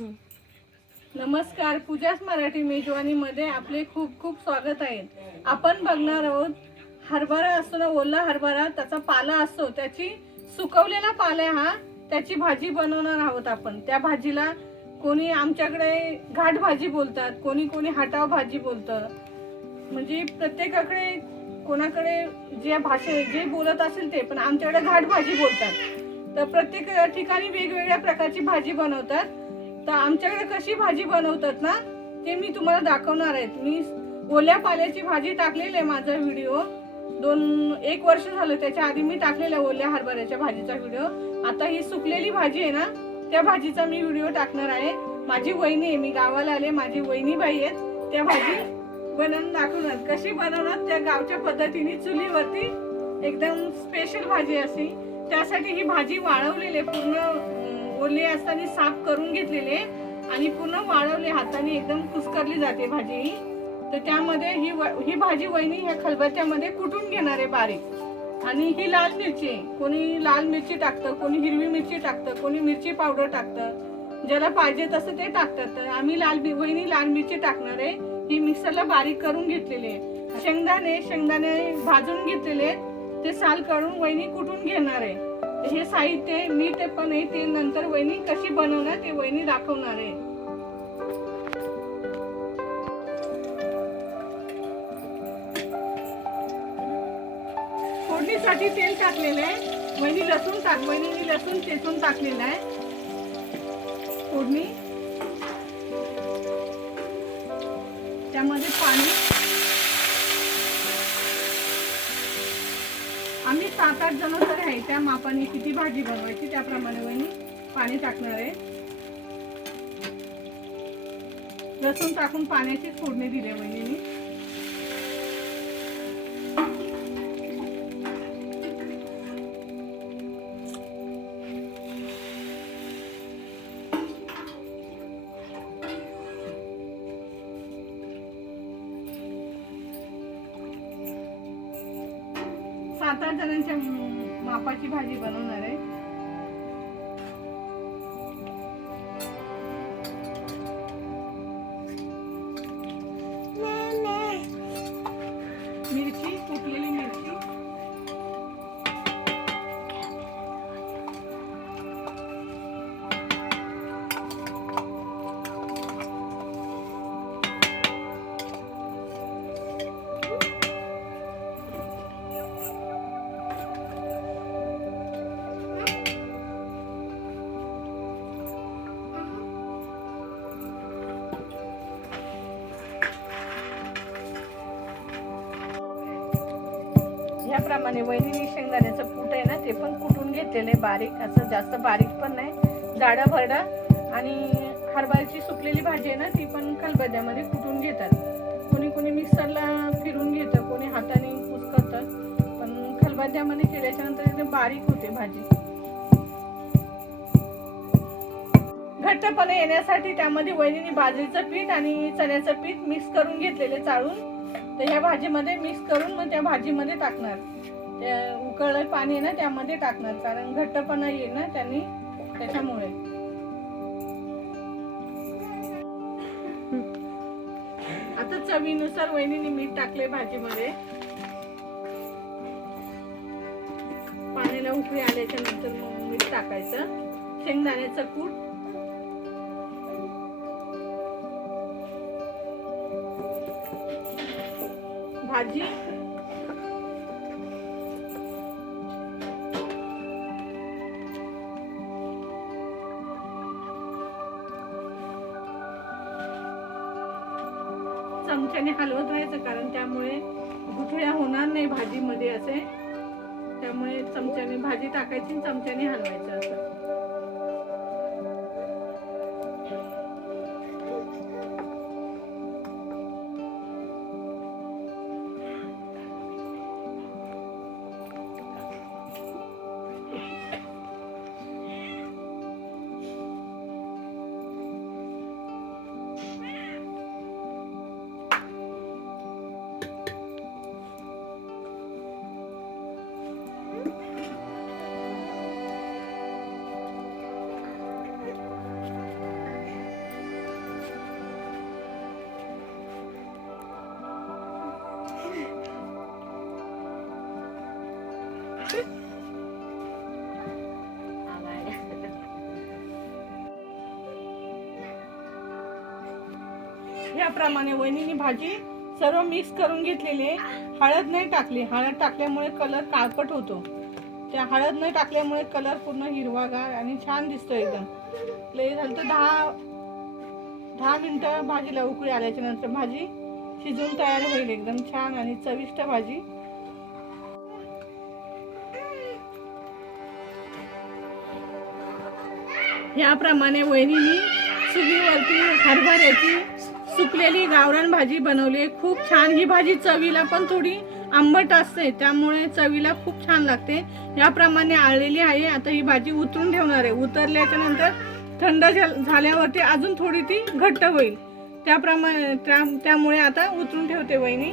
नमस्कार, पूजाच मराठी मेजवानीमध्ये आपले खूप खूप स्वागत आहे। आपण बघणार आहोत हरभरा असतो ना, ओला हरभरा, त्याचा पाला असतो, त्याची सुकवलेला पाला हा त्याची भाजी बनवणार आहोत आपण। त्या भाजीला कोणी आमच्याकडे घाट भाजी बोलतात, कोणी कोणी हटाव भाजी बोलतं, म्हणजे प्रत्येकाकडे कोणाकडे जे भाषे जे बोलत असेल ते, पण आमच्याकडे घाट भाजी बोलतात। तर प्रत्येक ठिकाणी वेगवेगळ्या प्रकारची भाजी बनवतात। तर आमच्याकडे कशी भाजी बनवतात ना, ते मी तुम्हाला दाखवणार आहे। मी ओल्या पाल्याची भाजी टाकलेली आहे, माझा व्हिडिओ 1 वर्ष झालं, त्याच्या आधी मी टाकलेला ओल्या हरभऱ्याच्या भाजीचा व्हिडिओ। आता ही सुकलेली भाजी आहे ना, त्या भाजीचा मी व्हिडिओ टाकणार आहे। माझी वहिनी आहे, मी गावाला आले, माझी वहिनी बाई आहेत, त्या भाजी बनवून दाखवणार, कशी बनवणार त्या गावच्या पद्धतीने, चुलीवरती एकदम स्पेशल भाजी अशी। त्यासाठी ही भाजी वाळवलेली, पूर्ण ओली असताना साफ करून घेतलेले आणि पूर्ण वाळवले, हाताने एकदम कुस्करली जाते भाजी। तर त्यामध्ये ही भाजी वहिनी ह्या खलबत्त्यामध्ये कुटून घेणार आहे बारीक। आणि ही लाल मिरची आहे, कोणी लाल मिरची टाकतं, कोणी हिरवी मिरची टाकतं, कोणी मिरची पावडर टाकतं, ज्याला पाहिजे तसं ते टाकतात। तर आम्ही वहिनी लाल मिरची टाकणार आहे। ही मिक्सरला बारीक करून घेतलेली आहे। शेंगदाणे भाजून घेतलेले, ते साल काढून वहिनी कुटून घेणार आहे। हे साहित्य मीठ पण आहे, ते नंतर वहिनी कशी बनवणार ते वहिनी दाखवणार आहे। फोडणीसाठी तेल टाकलेलं आहे, वहिनी लसूण चेचून टाकलेला आहे। फोडणी, त्यामध्ये पाणी, आम्ही 7-8 जण तर आहे, त्या मापाने किती भाजी बनवायची त्याप्रमाणे वहिनी पाणी टाकणार आहे। लसूण टाकून पाण्याची फोडणी दिली वहिनीने। सात 8 जणांच्या मापाची भाजी बनवणार आहे। मिरची, कुटलेली मिरची, ह्याप्रमाणे वहिनीने शेंगदाण्याचं कूट आहे ना, ते पण कुटून घेतलेले बारीक, असं जास्त बारीक पण नाही, जाडा भरडा। आणि हरभऱ्याची सुकलेली भाजी आहे ना, ती पण खलबत्त्यामध्ये कुटून घेतात। कोणी कोणी मिक्सरला फिरून घेतं, कोणी हाताने कुस्करतं, पण खलबत्त्यामध्ये केल्याच्या नंतर एकदम बारीक होते भाजी। घट्टपणा येण्यासाठी त्यामध्ये वहिनीने बाजरीचं पीठ आणि चण्याचं पीठ मिक्स करून घेतलेले चाळून, तर ह्या भाजीमध्ये मिक्स करून मग त्या भाजीमध्ये टाकणार। त्या उकळलं पाणी आहे ना, त्यामध्ये टाकणार, कारण घट्टपणा येईल ना त्यांनी, त्याच्यामुळे। आता चवीनुसार वहिनीने मीठ टाकले भाजीमध्ये। पाण्याला उकळी आल्याच्या नंतर मग मीठ टाकायचं। शेंगदाण्याचं कूट, भाजी, चमच्याने हलवत राहायचं, कारण त्यामुळे गुठळ्या होणार नाही भाजीमध्ये असे। त्यामुळे चमच्याने भाजी टाकायची, चमच्याने हलवायचं असं। याप्रमाणे वहिनीने भाजी सर्व मिक्स करून घेतलेली आहे. हळद नाही टाकली, हळद टाकल्यामुळे कलर काळपट होतो. त्या हळद नाही टाकल्यामुळे कलर पूर्ण हिरवागार आणि छान दिसतो एकदम. लई झालं तर 10 मिनिटं भाजीला उकळी आल्याच्या नंतर भाजी शिजून तयार होईल. एकदम छान आणि चविष्ट भाजी. याप्रमाणे वहिनीने चुलीवरती हरभऱ्याची सुकलेली गावरान भाजी बनवली. खूप छान ही भाजी चवीला पण थोडी आंबट असते, त्यामुळे चवीला खूप छान लागते. याप्रमाणे आळलेली आहे. आता ही भाजी उतरून ठेवणार आहे. उतरल्याच्या नंतर थंड झाल्यावरती अजून थोडी ती घट्ट होईल. त्यामुळे आता उतरून ठेवते वहिनी.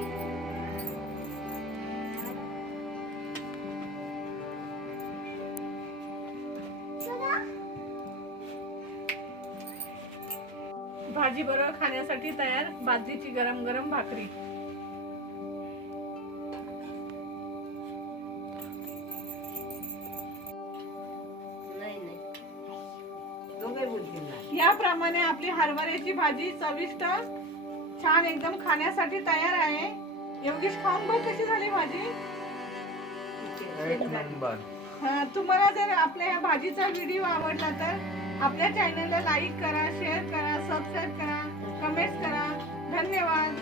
भाजी बरोबर खाण्यासाठी तयार बाजरीची गरम गरम भाकरी. याप्रमाणे आपली हरभऱ्याची भाजी चविष्ट छान एकदम खाण्यासाठी तयार आहे. योगेश खाऊन बघ कशी झाली भाजी. तुम्हाला जर आपल्या या भाजीचा व्हिडिओ आवडला तर आपल्या चॅनलला लाईक करा, शेअर करा, सबस्क्राईब करा, कमेंट करा. धन्यवाद.